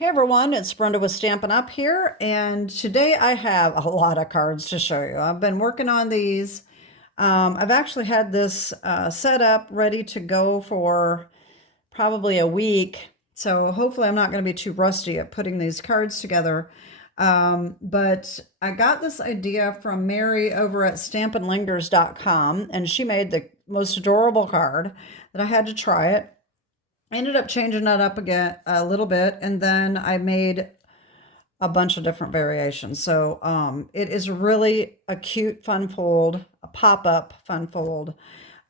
Hey everyone, it's Brenda with Stampin' Up here, and today I have a lot of cards to show you. I've been working on these. I've actually had this set up ready to go for probably a week, so hopefully I'm not going to be too rusty at putting these cards together. But I got this idea from Mary over at stampinlingers.com, and she made the most adorable card that I had to try it. I ended up changing that up again a little bit, and then I made a bunch of different variations. So it is really a cute fun fold, a pop-up fun fold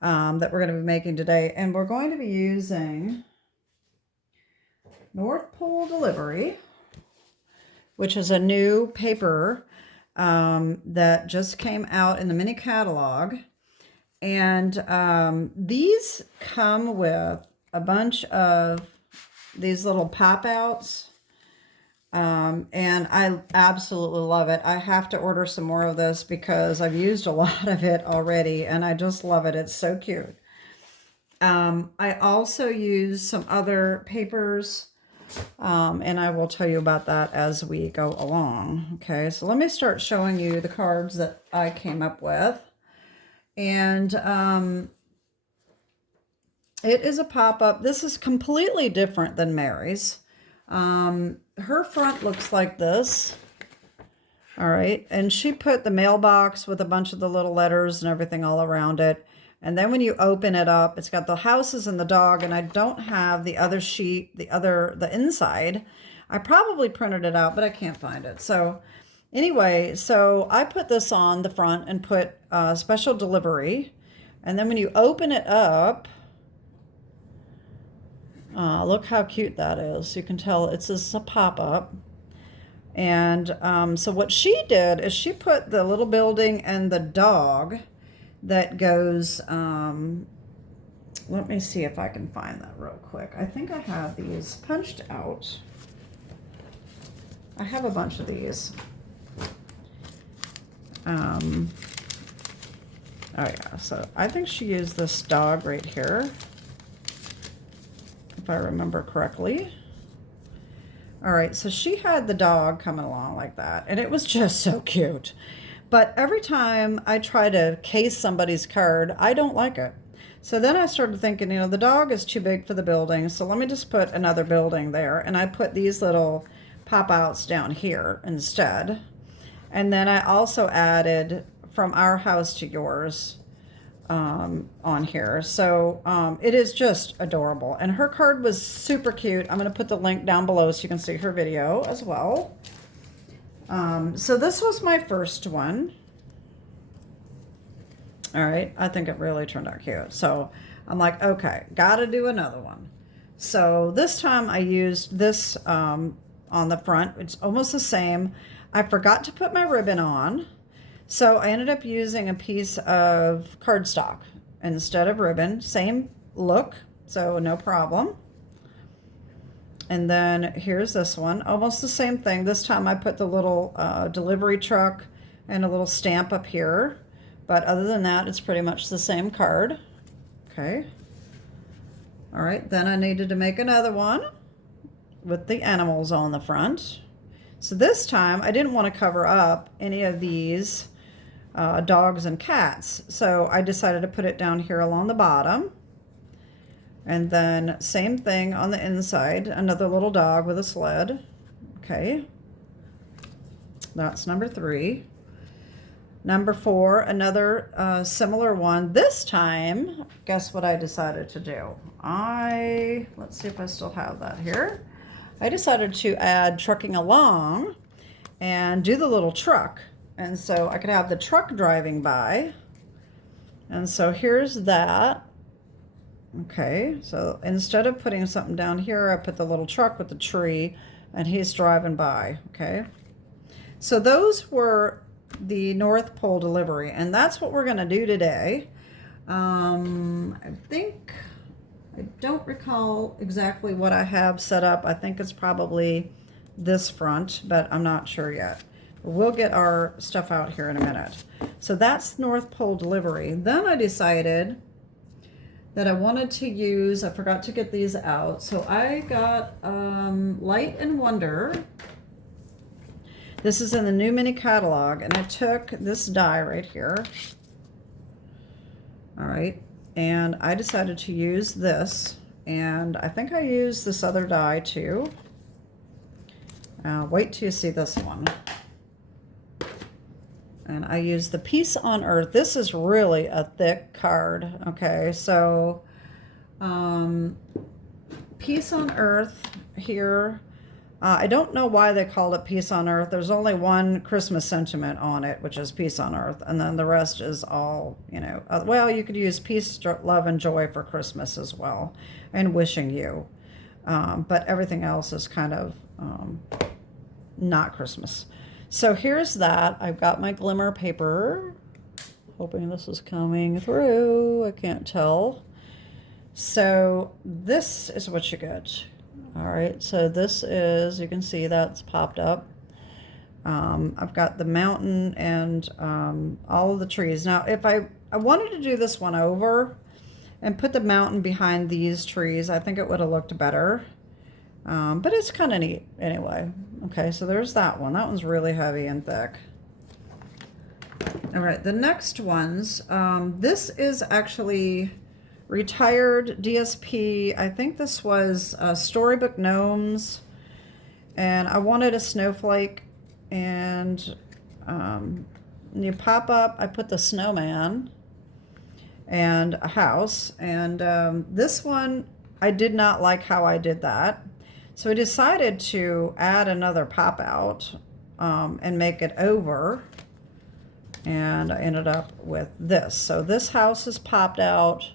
that we're going to be making today. And we're going to be using North Pole Delivery, which is a new paper that just came out in the mini catalog. And these come with a bunch of these little pop-outs. And I absolutely love it. I have to order some more of this because I've used a lot of it already and I just love it. It's so cute. I also use some other papers, and I will tell you about that as we go along. Okay, so let me start showing you the cards that I came up with. And it is a pop-up. This is completely different than Mary's. Her front looks like this. All right. And she put the mailbox with a bunch of the little letters and everything all around it. And then when you open it up, it's got the houses and the dog. And I don't have the other sheet, the inside. I probably printed it out, but I can't find it. So anyway, so I put this on the front and put special delivery. And then when you open it up, look how cute that is. You can tell it's just a pop-up. And so what she did is she put the little building and the dog that goes, let me see if I can find that real quick. I think I have these punched out. I have a bunch of these. Oh yeah, so I think she used this dog right here, if I remember correctly. All right, so she had the dog coming along like that, and it was just so cute. But every time I try to case somebody's card, I don't like it. So then I started thinking, the dog is too big for the building, so let me just put another building there. And I put these little pop-outs down here instead. And then I also added From Our House to Yours on here. So it is just adorable. And her card was super cute. I'm going to put the link down below so you can see her video as well. So this was my first one. All right. I think it really turned out cute. So I'm like, okay, got to do another one. So this time I used this on the front. It's almost the same. I forgot to put my ribbon on. So I ended up using a piece of cardstock instead of ribbon. Same look, so no problem. And then here's this one, almost the same thing. This time I put the little delivery truck and a little stamp up here. But other than that, it's pretty much the same card. Okay. All right, then I needed to make another one with the animals on the front. So this time I didn't want to cover up any of these dogs and cats. So I decided to put it down here along the bottom. And then same thing on the inside, another little dog with a sled. Okay. That's number 3. Number 4, another similar one. This time, guess what I decided to do? Let's see if I still have that here. I decided to add trucking along and do the little truck. And so I could have the truck driving by. And so here's that. Okay, so instead of putting something down here, I put the little truck with the tree and he's driving by. Okay, so those were the North Pole delivery, and that's what we're going to do today. I think, I don't recall exactly what I have set up. I think it's probably this front, but I'm not sure yet. We'll get our stuff out here in a minute. So that's North Pole delivery. Then I decided that I wanted to use. I forgot to get these out. So I got Light and Wonder. This is in the new mini catalog, and I took this die right here. All right, and I decided to use this, and I think I used this other die too. Wait till you see this one. And I used the Peace on Earth. This is really a thick card. Okay, so Peace on Earth here. I don't know why they called it Peace on Earth. There's only one Christmas sentiment on it, which is Peace on Earth. And then the rest is all, you know, well, you could use peace, love, and joy for Christmas as well, and wishing you. But everything else is kind of not Christmas. So here's that. I've got my Glimmer paper. Hoping this is coming through. I can't tell. So this is what you get. All right, so this is, you can see that's popped up. I've got the mountain and all of the trees. Now, if I wanted to do this one over and put the mountain behind these trees, I think it would have looked better. But it's kind of neat anyway. Okay, so there's that one. That one's really heavy and thick. All right, the next ones. This is actually Retired DSP. I think this was Storybook Gnomes, and I wanted a snowflake, and you pop up, I put the snowman and a house, and this one, I did not like how I did that, so I decided to add another pop out and make it over, and I ended up with this. So this house is popped out,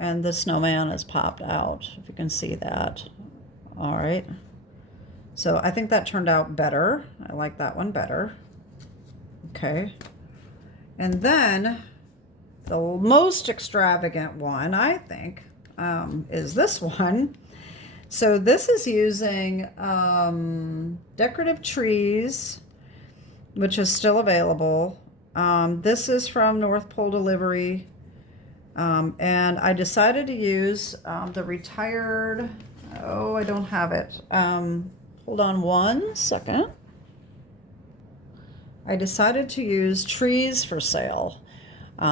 and the snowman is popped out, if you can see that. All right. So I think that turned out better. I like that one better. Okay. And then the most extravagant one, I think, is this one. So this is using Decorative Trees, which is still available. This is from North Pole Delivery. And I decided to use the Retired, oh, I don't have it. Hold on one second. I decided to use Trees for Sale.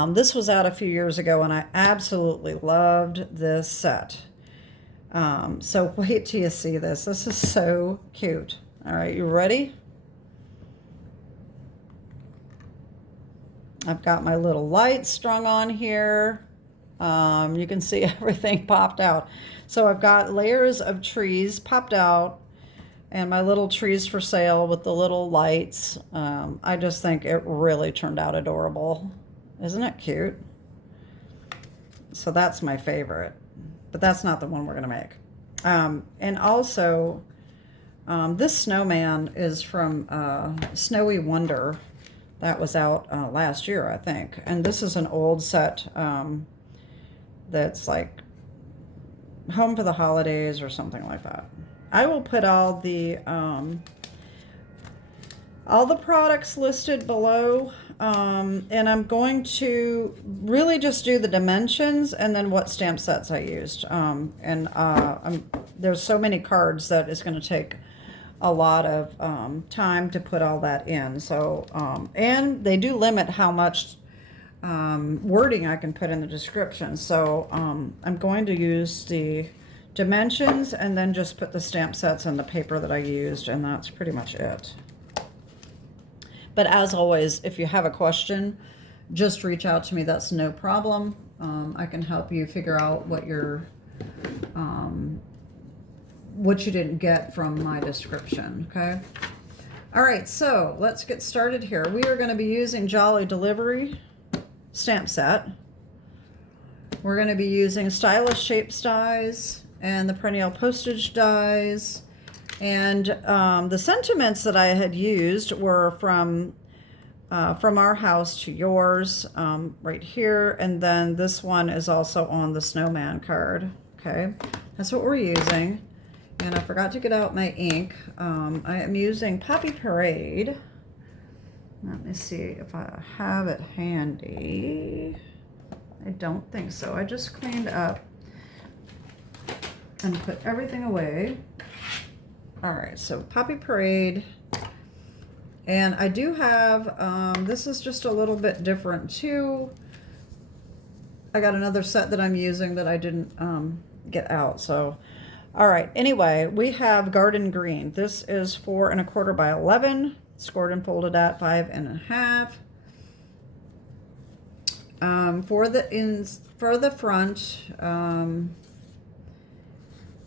This was out a few years ago, and I absolutely loved this set. So wait till you see this. This is so cute. All right, you ready? I've got my little lights strung on here. You can see everything popped out. So I've got layers of trees popped out, and my little Trees for Sale with the little lights. I just think it really turned out adorable. Isn't it cute? So that's my favorite, but that's not the one we're gonna make. And also, this snowman is from Snowy Wonder. That was out last year, I think. And this is an old set that's like Home for the Holidays or something like that. I will put all the products listed below, and I'm going to really just do the dimensions and then what stamp sets I used. There's so many cards that it's going to take a lot of time to put all that in. So, and they do limit how much wording I can put in the description. So I'm going to use the dimensions and then just put the stamp sets in the paper that I used, and that's pretty much it. But as always, if you have a question, just reach out to me. That's no problem. I can help you figure out what you didn't get from my description, okay? All right, so let's get started here. We are going to be using Jolly Delivery stamp set. We're going to be using Stylish Shapes dies and the Perennial Postage dies. And the sentiments that I had used were from Our House to Yours, right here. And then this one is also on the Snowman card, okay? That's what we're using. And I forgot to get out my ink. I am using Poppy Parade. Let me see if I have it handy. I don't think so. I just cleaned up and put everything away. All right, so Poppy Parade. And I do have, this is just a little bit different too. I got another set that I'm using that I didn't get out, so. All right, anyway, we have Garden Green. This is 4 1/4 by 11, scored and folded at 5 1/2. For the front,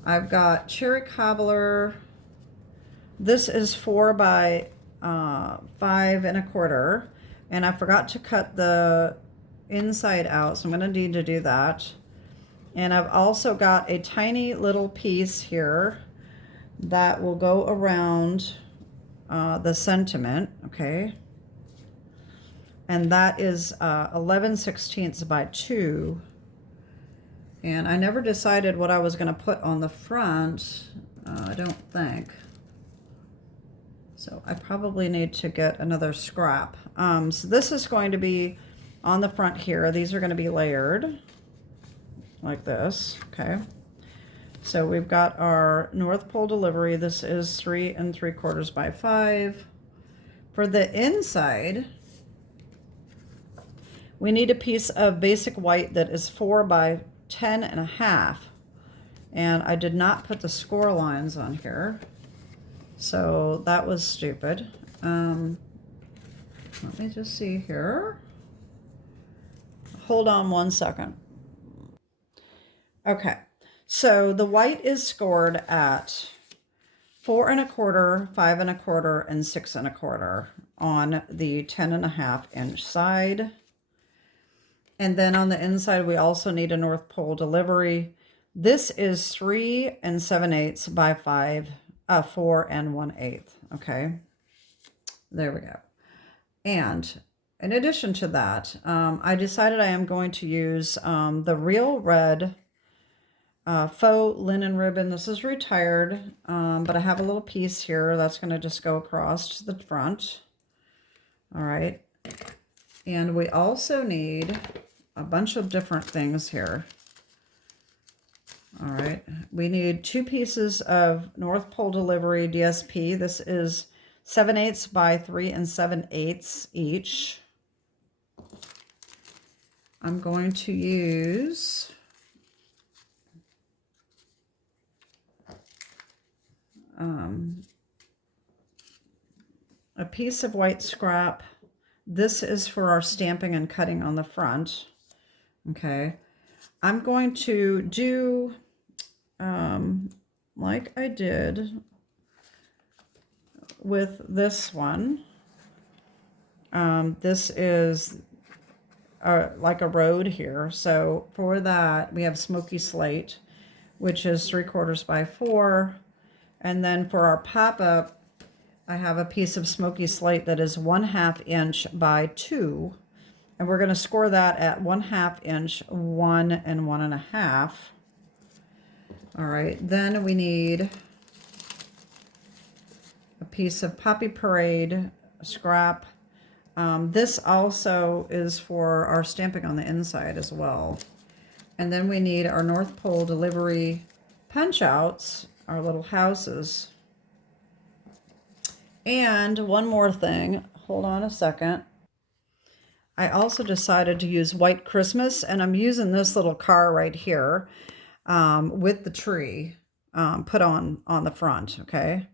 I've got Cherry Cobbler. This is 4 by 5 1/4, and I forgot to cut the inside out, so I'm going to need to do that. And I've also got a tiny little piece here that will go around the sentiment, okay? And that is 11/16 by 2. And I never decided what I was going to put on the front, I don't think. So I probably need to get another scrap. So this is going to be on the front here. These are going to be layered like this, okay? So we've got our North Pole delivery. This is 3 3/4 by 5. For the inside, we need a piece of basic white that is 4 by 10 1/2. And I did not put the score lines on here, so that was stupid. Let me just see here. Hold on one second. Okay, so the white is scored at 4 1/4, 5 1/4, and 6 1/4 on the 10 1/2 inch side. And then on the inside, we also need a North Pole delivery. This is 3 7/8 by 4 1/8. Okay, there we go. And in addition to that, I decided I am going to use the Real Red faux linen ribbon. This is retired, but I have a little piece here that's going to just go across to the front. All right. And we also need a bunch of different things here. All right. We need 2 pieces of North Pole delivery DSP. This is 7/8 by 3 7/8 each. I'm going to use a piece of white scrap. This is for our stamping and cutting on the front. Okay. I'm going to do like I did with this one. This is like a road here. So for that, we have Smoky Slate, which is 3/4 by 4. And then for our pop-up, I have a piece of Smoky Slate that is 1/2 inch by 2. And we're going to score that at 1/2 inch, 1 and 1 1/2. All right, then we need a piece of Poppy Parade scrap. This also is for our stamping on the inside as well. And then we need our North Pole delivery punch outs, our little houses. And one more thing, hold on a second. I also decided to use White Christmas, and I'm using this little car right here with the tree put on the front, okay,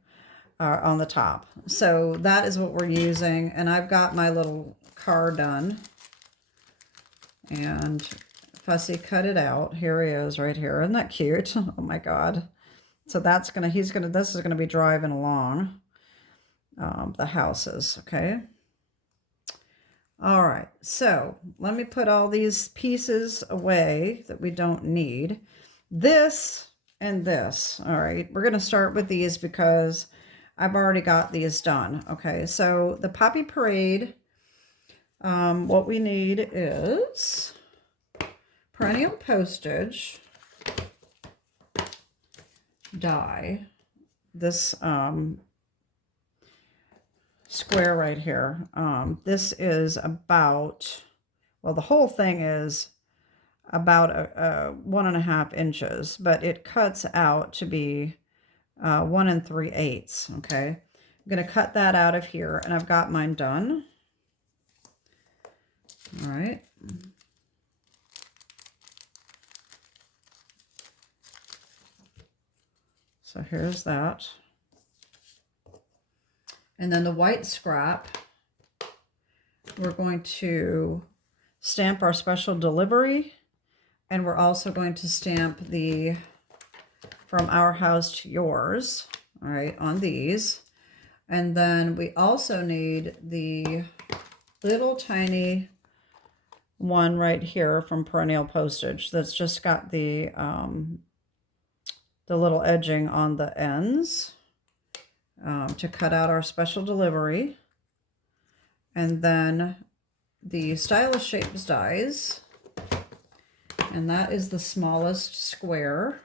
on the top. So that is what we're using, and I've got my little car done. And Fussy cut it out. Here he is right here. Isn't that cute? Oh my God. So that's gonna, this is gonna be driving along the houses, okay? All right, so let me put all these pieces away that we don't need. This and this, all right? We're gonna start with these because I've already got these done, okay? So the Poppy Parade, what we need is perennial postage, die, this square right here. This is about, well, the whole thing is about 1.5 inches, but it cuts out to be 1 3/8. Okay, I'm going to cut that out of here, and I've got mine done. All right. So here's that. And then the white scrap, we're going to stamp our special delivery, and we're also going to stamp the from our house to yours, all right, on these. And then we also need the little tiny one right here from Perennial Postage that's just got the little edging on the ends to cut out our special delivery. And then the Stylish Shapes dies, and that is the smallest square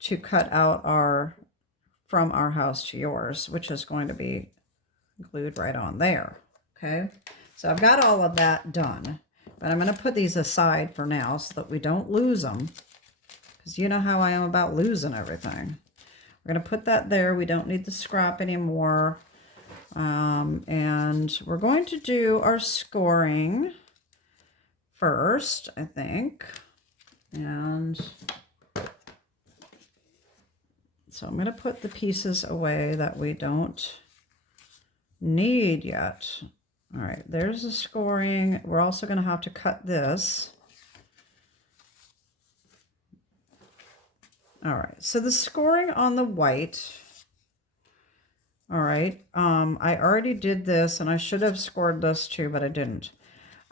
to cut out our from our house to yours, which is going to be glued right on there. Okay, so I've got all of that done, but I'm going to put these aside for now so that we don't lose them, because you know how I am about losing everything. We're going to put that there. We don't need the scrap anymore. And we're going to do our scoring first, I think. And so I'm going to put the pieces away that we don't need yet. All right, there's the scoring. We're also going to have to cut this. All right, so the scoring on the white. All right, I already did this, and I should have scored this too, but I didn't.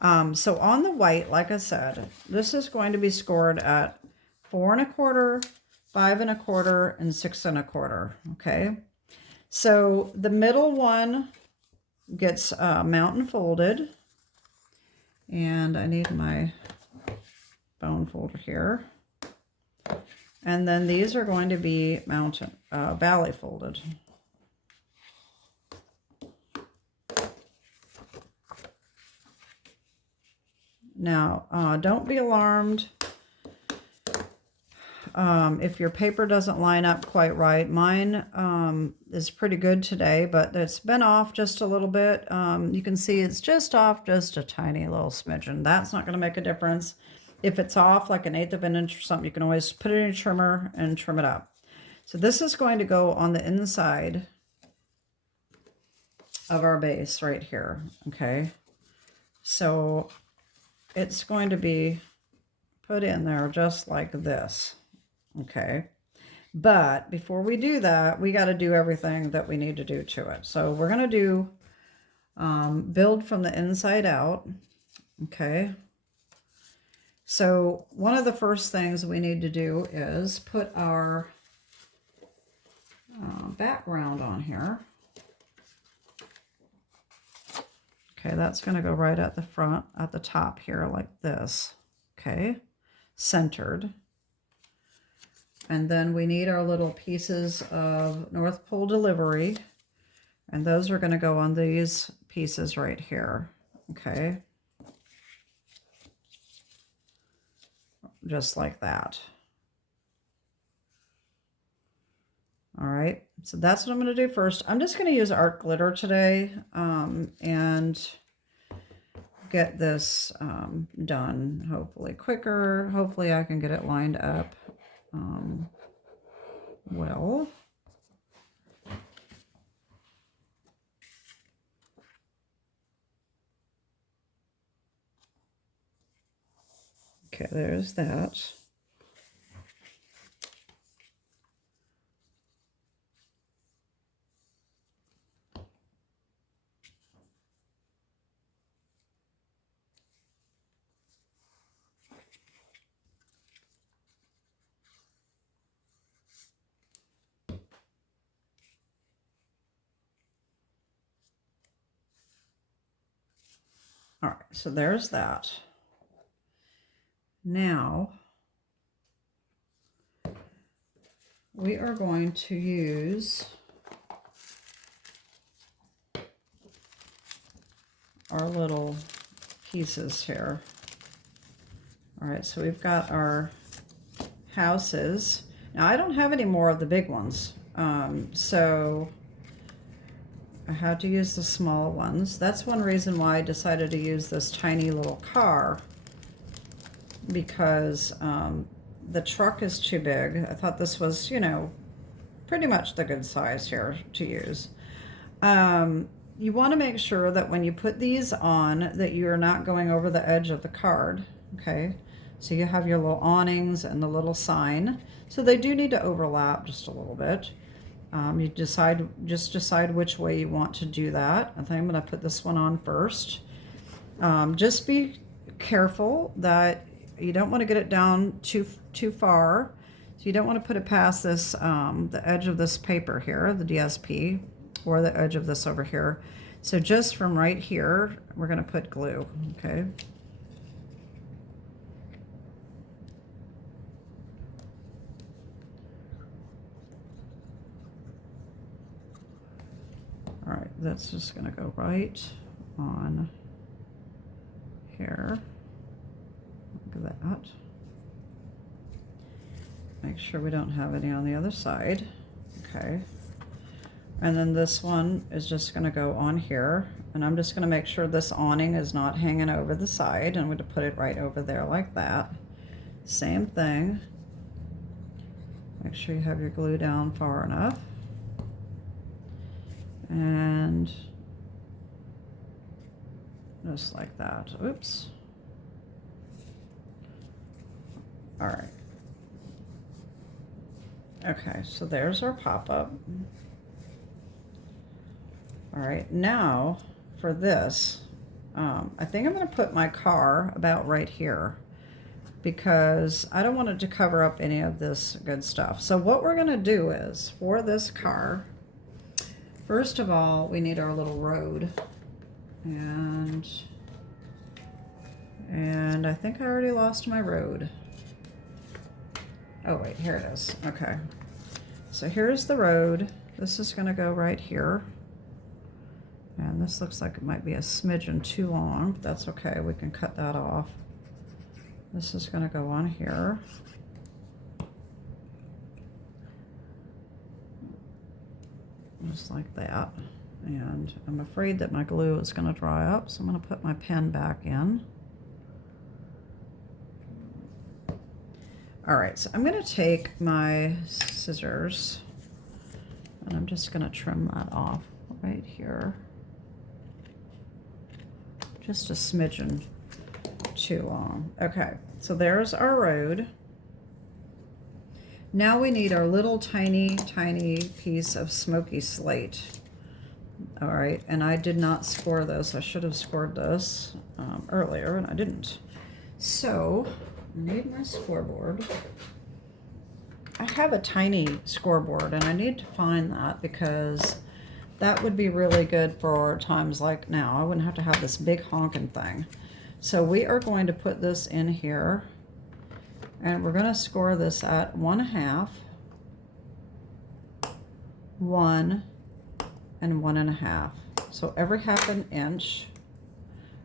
So on the white, like I said, this is going to be scored at 4 1/4, 5 1/4, and 6 1/4. Okay, so the middle one gets mountain folded, and I need my bone folder here. And then these are going to be mountain valley folded. Now, don't be alarmed if your paper doesn't line up quite right. Mine is pretty good today, but it's been off just a little bit. You can see it's just off just a tiny little smidgen. That's not going to make a difference. If it's off like 1/8 of an inch or something, you can always put it in a trimmer and trim it up. So this is going to go on the inside of our base right here, okay? So it's going to be put in there just like this, okay? But before we do that, we got to do everything that we need to do to it. So we're going to do build from the inside out, okay? So one of the first things we need to do is put our background on here. Okay, that's going to go right at the front, at the top here like this. Okay, centered. And then we need our little pieces of North Pole delivery. And those are going to go on these pieces right here. Okay. Just like that. All right, so that's what I'm going to do first. I'm just going to use art glitter today and get this done hopefully quicker. Hopefully I can get it lined up well. Okay, there's that. All right, so there's that. Now, we are going to use our little pieces here. All right, so we've got our houses. Now I don't have any more of the big ones, so I had to use the small ones. That's one reason why I decided to use this tiny little car, because the truck is too big. I thought this was, you know, pretty much the good size here to use. You want to make sure that when you put these on that you are not going over the edge of the card, okay? So you have your little awnings and the little sign. So they do need to overlap just a little bit. You just decide which way you want to do that. I think I'm going to put this one on first. Just be careful that you don't want to get it down too far. So you don't want to put it past this, the edge of this paper here, the DSP, or the edge of this over here. So just from right here, we're going to put glue, okay? All right, that's just going to go right on here. Look at that. Make sure we don't have any on the other side. Okay. And then this one is just going to go on here. And I'm just going to make sure this awning is not hanging over the side. I'm going to put it right over there like that. Same thing. Make sure you have your glue down far enough. And just like that. Oops. All right. Okay, so there's our pop-up. All right, now for this, I think I'm going to put my car about right here because I don't want it to cover up any of this good stuff. So what we're going to do is, for this car, first of all, we need our little road. And I think I already lost my road. Oh wait, here it is. Okay. So here's the road. This is going to go right here. And this looks like it might be a smidgen too long, but that's okay. We can cut that off. This is going to go on here. Just like that. And I'm afraid that my glue is going to dry up, so I'm going to put my pen back in. All right, so I'm going to take my scissors and I'm just going to trim that off right here. Just a smidgen too long. Okay, so there's our road. Now we need our little tiny piece of smoky slate. All right, and I did not score this. I should have scored this earlier, and I didn't. So I need my scoreboard. I have a tiny scoreboard, and I need to find that because that would be really good for times like now. I wouldn't have to have this big honking thing. So we are going to put this in here, and we're going to score this at 1/2, 1, and 1.5. So every 1/2 inch,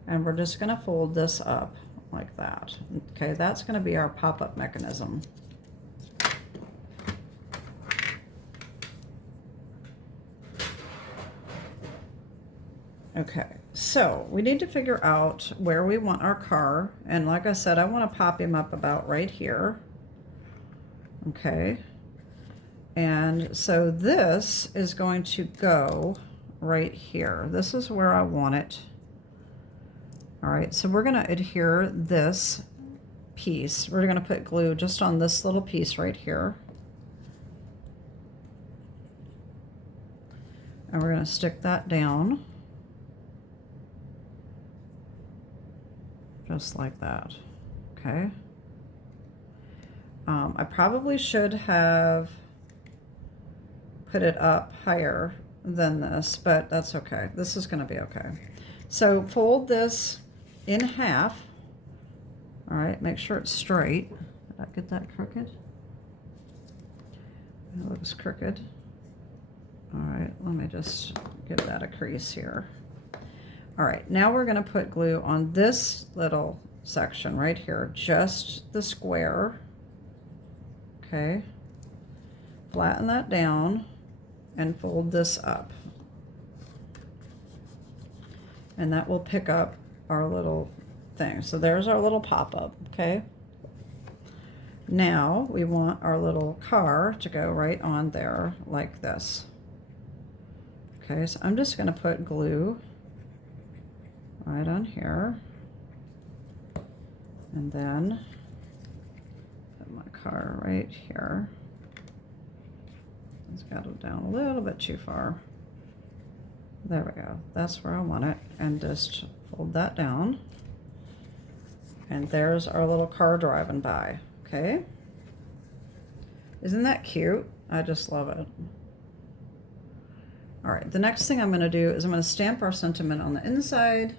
and we're just going to fold this up like that. Okay, that's going to be our pop-up mechanism. Okay, so we need to figure out where we want our car, and like I said, I want to pop him up about right here. Okay, and so this is going to go right here. This is where I want it. All right, so we're going to adhere this piece. We're going to put glue just on this little piece right here. And we're going to stick that down. Just like that, okay? I probably should have put it up higher than this, but that's okay. This is going to be okay. So fold this in half. All right, make sure it's straight. Did I get that crooked? It looks crooked. All right, let me just give that a crease here. All right, now we're going to put glue on this little section right here, just the square. Okay, flatten that down and fold this up. And that will pick up our little thing. So there's our little pop-up, okay? Now we want our little car to go right on there like this. Okay, so I'm just gonna put glue right on here. And then put my car right here. It's got it down a little bit too far. There we go. That's where I want it. And just fold that down. And there's our little car driving by. Okay. Isn't that cute? I just love it. All right, the next thing I'm going to do is I'm going to stamp our sentiment on the inside.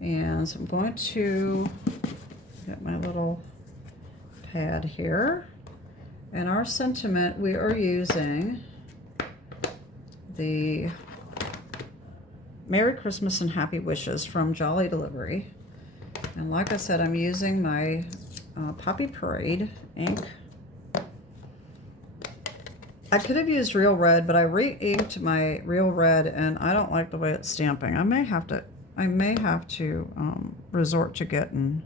And so I'm going to get my little pad here. And our sentiment, we are using the Merry Christmas and Happy Wishes from Jolly Delivery. And like I said, I'm using my Poppy Parade ink. I could have used Real Red, but I re-inked my Real Red and I don't like the way it's stamping. I may have to resort to getting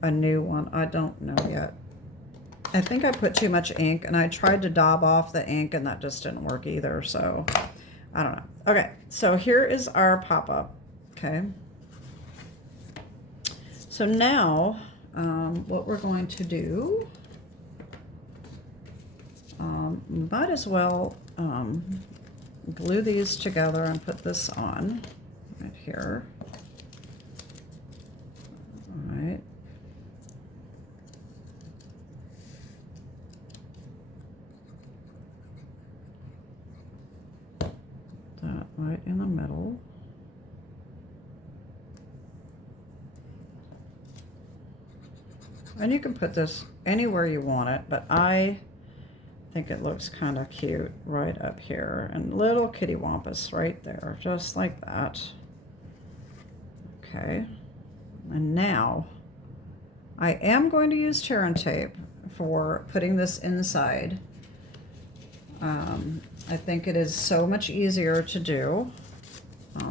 a new one. I don't know yet. I think I put too much ink and I tried to daub off the ink and that just didn't work either, so I don't know. Okay, so here is our pop-up, okay? So now what we're going to do, might as well glue these together and put this on right here. All right. That right in the middle. And you can put this anywhere you want it, but I think it looks kind of cute right up here. And little kitty wampus right there, just like that. Okay. And now I am going to use tear and tape for putting this inside. I think it is so much easier to do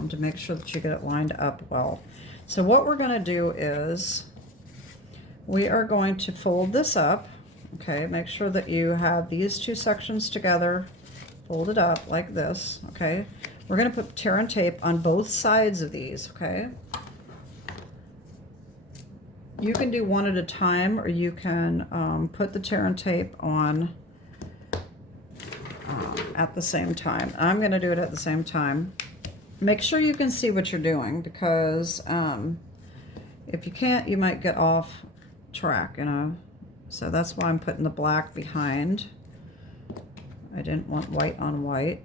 to make sure that you get it lined up well. So what we're going to do is we are going to fold this up. Okay, make sure that you have these two sections together, fold it up like this. Okay, we're going to put tear and tape on both sides of these. Okay, you can do one at a time, or you can put the tear and tape on at the same time. I'm going to do it at the same time. Make sure you can see what you're doing, because if you can't, you might get off track, you know. So that's why I'm putting the black behind. I didn't want white on white.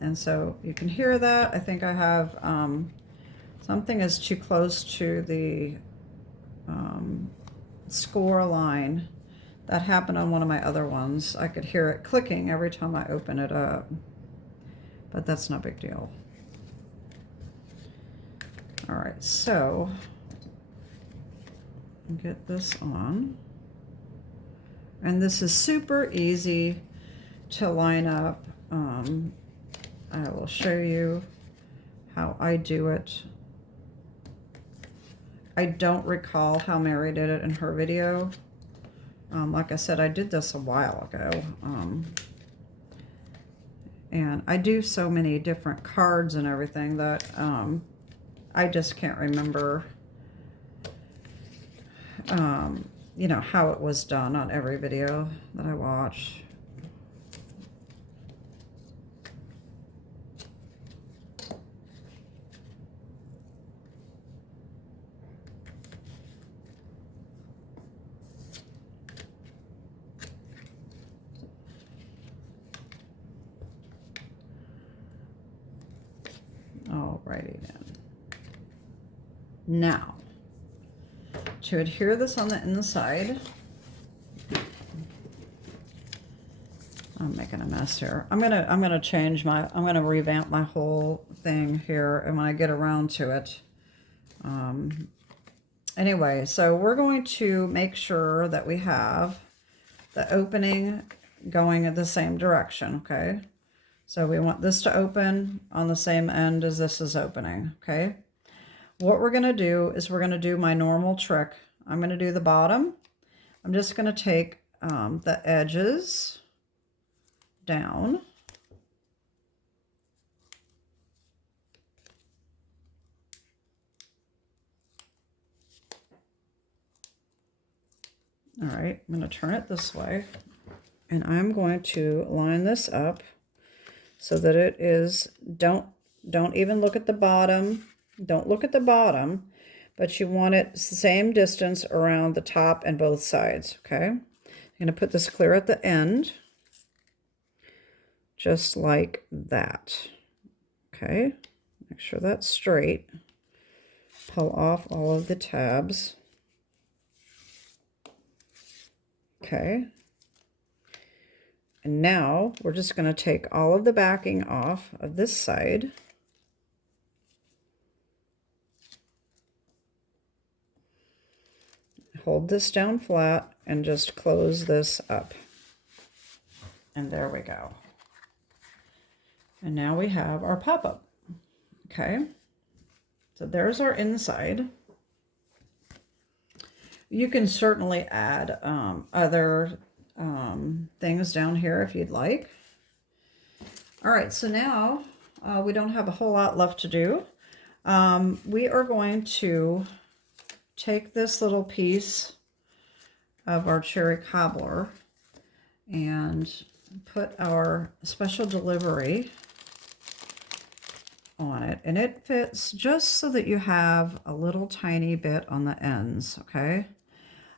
And so you can hear that. I think I have something is too close to the score line. That happened on one of my other ones. I could hear it clicking every time I open it up, but that's no big deal. All right, so get this on. And this is super easy to line up. I will show you how I do it. I don't recall how Mary did it in her video. Like I said, I did this a while ago. And I do so many different cards and everything that I just can't remember, you know, how it was done on every video that I watch. Alrighty then. Now, to adhere this on the inside, I'm making a mess here. I'm gonna change my, I'm gonna revamp my whole thing here, and when I get around to it, Anyway, so we're going to make sure that we have the opening going in the same direction, okay? So we want this to open on the same end as this is opening, okay? What we're going to do is we're going to do my normal trick. I'm going to do the bottom. I'm just going to take the edges down. All right, I'm going to turn it this way. And I'm going to line this up so that it is, don't even look at the bottom. Don't look at the bottom, but you want it the same distance around the top and both sides, okay? I'm going to put this clear at the end, just like that, okay? Make sure that's straight. Pull off all of the tabs. Okay. And now we're just going to take all of the backing off of this side. Hold this down flat and just close this up. And there we go. And now we have our pop-up. Okay. So there's our inside. You can certainly add other things down here if you'd like. All right, so now we don't have a whole lot left to do. We are going to take this little piece of our cherry cobbler and put our special delivery on it, and it fits just so that you have a little tiny bit on the ends, okay?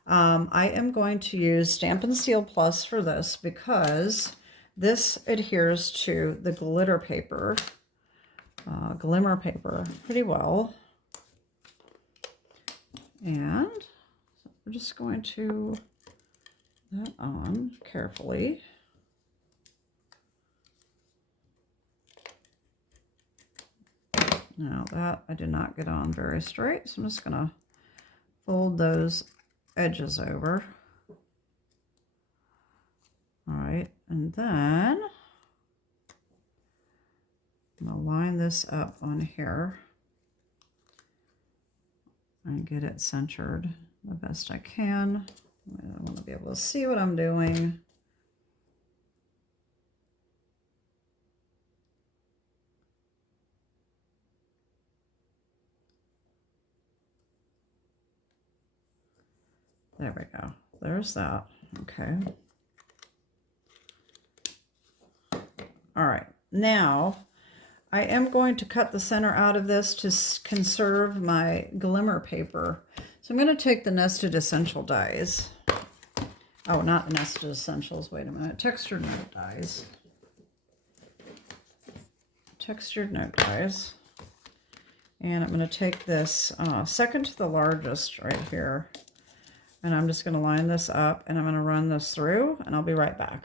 I am going to use Stampin' Seal Plus for this because this adheres to the glitter paper, Glimmer paper pretty well. And we're just going to put that on carefully. Now that I did not get on very straight, so I'm just going to fold those edges over. All right, and then I'm going to line this up on here and get it centered the best I can. I want to be able to see what I'm doing. There we go. There's that. Okay. All right. Now, I am going to cut the center out of this to conserve my glimmer paper. So I'm going to take the Nested Essential dies. Oh, not Nested Essentials. Wait a minute. Textured note dies. Textured note dies. And I'm going to take this second to the largest right here. And I'm just going to line this up and I'm going to run this through and I'll be right back.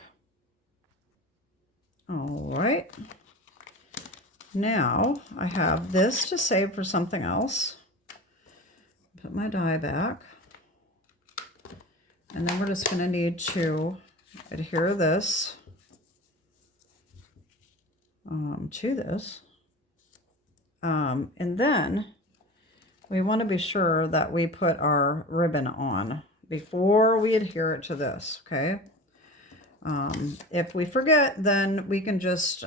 All right. Now I have this to save for something else. Put my die back. And then we're just going to need to adhere this to this. And then we want to be sure that we put our ribbon on before we adhere it to this, okay? If we forget, then we can just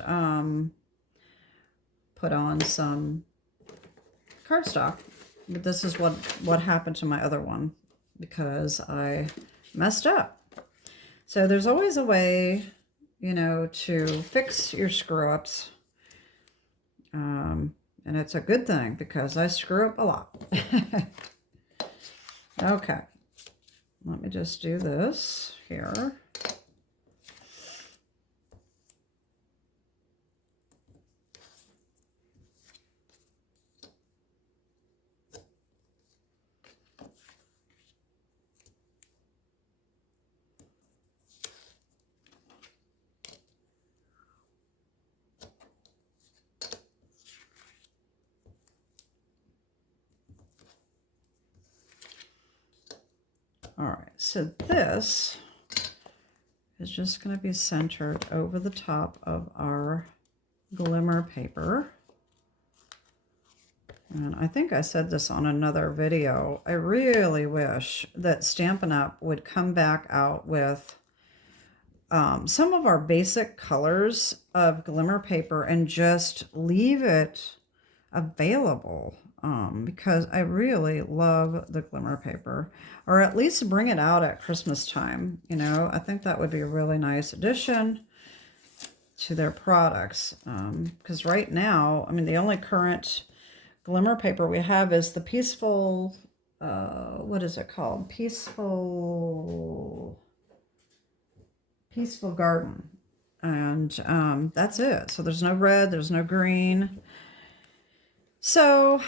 put on some cardstock. But this is what happened to my other one because I messed up. So there's always a way, you know, to fix your screw-ups. And it's a good thing because I screw up a lot. Okay. Let me just do this here. so this is just going to be centered over the top of our Glimmer paper. And I think I said this on another video. I really wish that Stampin' Up! Would come back out with some of our basic colors of Glimmer paper and just leave it available, because I really love the Glimmer paper, or at least bring it out at Christmas time. You know, I think that would be a really nice addition to their products, because right now, I mean, the only current Glimmer paper we have is the Peaceful, what is it called? Peaceful Garden. And that's it. So there's no red, there's no green. So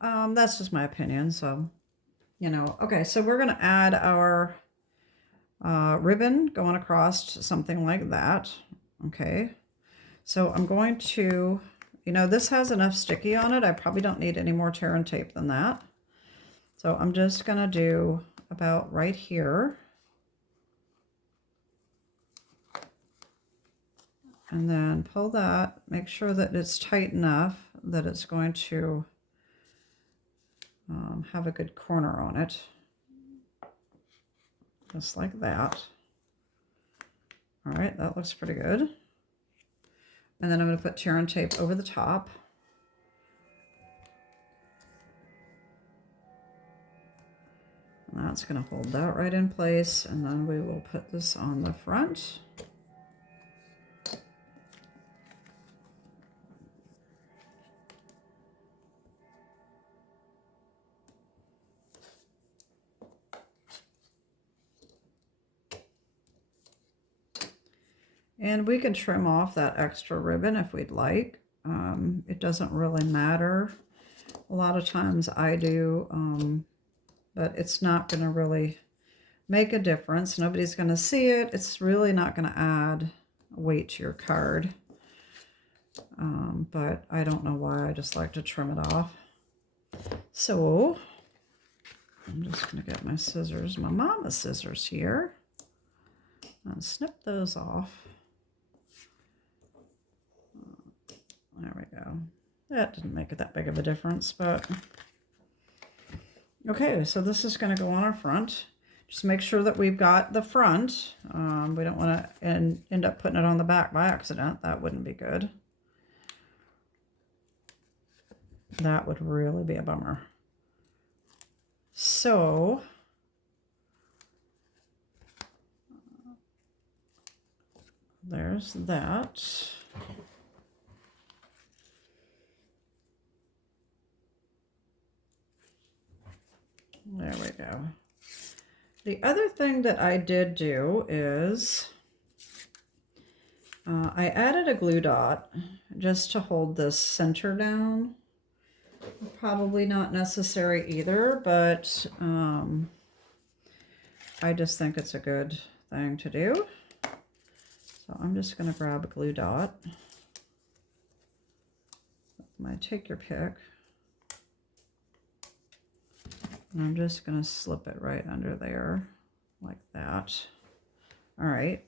that's just my opinion. So, you know, okay, so we're going to add our ribbon going across something like that. Okay, so I'm going to, you know, this has enough sticky on it. I probably don't need any more tear and tape than that. So I'm just going to do about right here. And then pull that, make sure that it's tight enough that it's going to have a good corner on it. Just like that. All right, that looks pretty good. And then I'm going to put tear and tape over the top. And that's going to hold that right in place. And then we will put this on the front. And we can trim off that extra ribbon if we'd like. It doesn't really matter. A lot of times I do, but it's not going to really make a difference. Nobody's going to see it. It's really not going to add weight to your card. But I don't know why. I just like to trim it off. So I'm just going to get my scissors, my mama's scissors here, and snip those off. There we go. That didn't make it that big of a difference, but okay, so this is going to go on our front. Just make sure that we've got the front. We don't want to end up putting it on the back by accident. That wouldn't be good. That would really be a bummer. So there's that. There we go. The other thing that I did do is I added a glue dot just to hold this center down. Probably not necessary either, but I just think it's a good thing to do. So I'm just going to grab a glue dot. Take your pick. And I'm just going to slip it right under there like that. All right.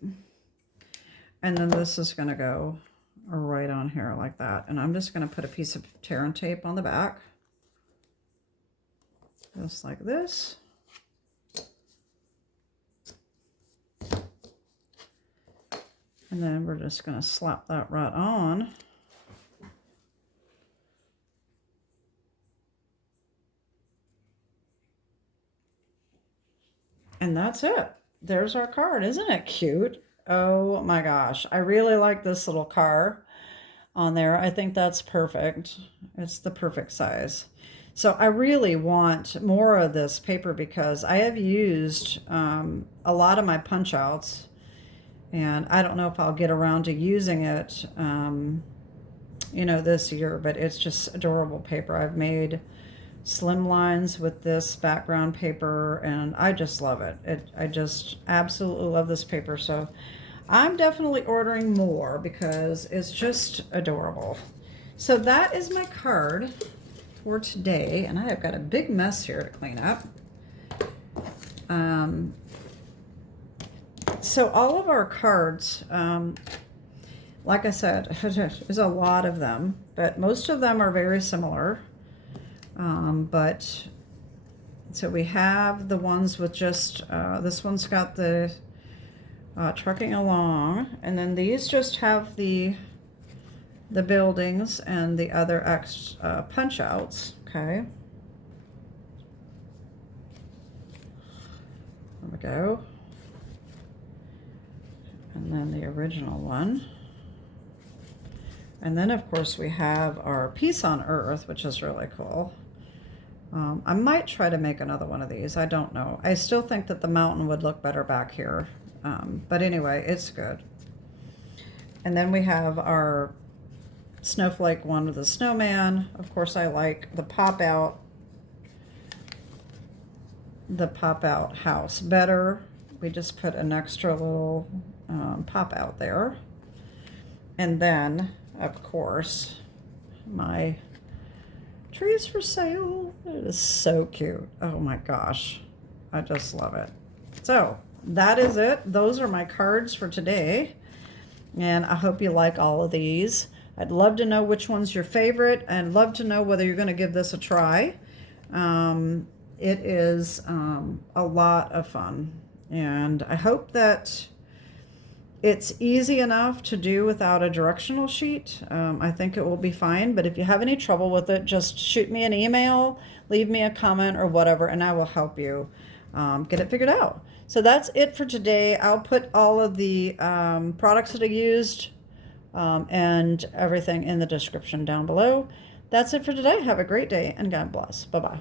And then this is going to go right on here like that. And I'm just going to put a piece of tear and tape on the back. Just like this. And then we're just going to slap that right on. And that's it. There's our card. Isn't it cute? Oh my gosh. I really like this little car on there. I think that's perfect. It's the perfect size. So I really want more of this paper because I have used a lot of my punch outs, and I don't know if I'll get around to using it, you know, this year, but it's just adorable paper. I've made slim lines with this background paper, and I just love it. I just absolutely love this paper. So I'm definitely ordering more because it's just adorable. So that is my card for today, and I have got a big mess here to clean up. So all of our cards, like I said, there's a lot of them, but most of them are very similar. But so we have the ones with just, this one's got the trucking along, and then these just have the buildings and the other punch outs. Okay. There we go. And then the original one. And then, of course, we have our Peace on Earth, which is really cool. I might try to make another one of these. I don't know. I still think that the mountain would look better back here. But anyway, it's good. And then we have our snowflake one with a snowman. Of course, I like the pop out house better. We just put an extra little pop out there. And then, of course, my trees for sale. It is so cute. Oh my gosh. I just love it. So that is it. Those are my cards for today. And I hope you like all of these. I'd love to know which one's your favorite, and love to know whether you're going to give this a try. It is a lot of fun. And I hope that it's easy enough to do without a directional sheet. I think it will be fine, but if you have any trouble with it, just shoot me an email, leave me a comment or whatever, and I will help you get it figured out. So that's it for today. I'll put all of the products that I used and everything in the description down below. That's it for today. Have a great day, and God bless. Bye-bye.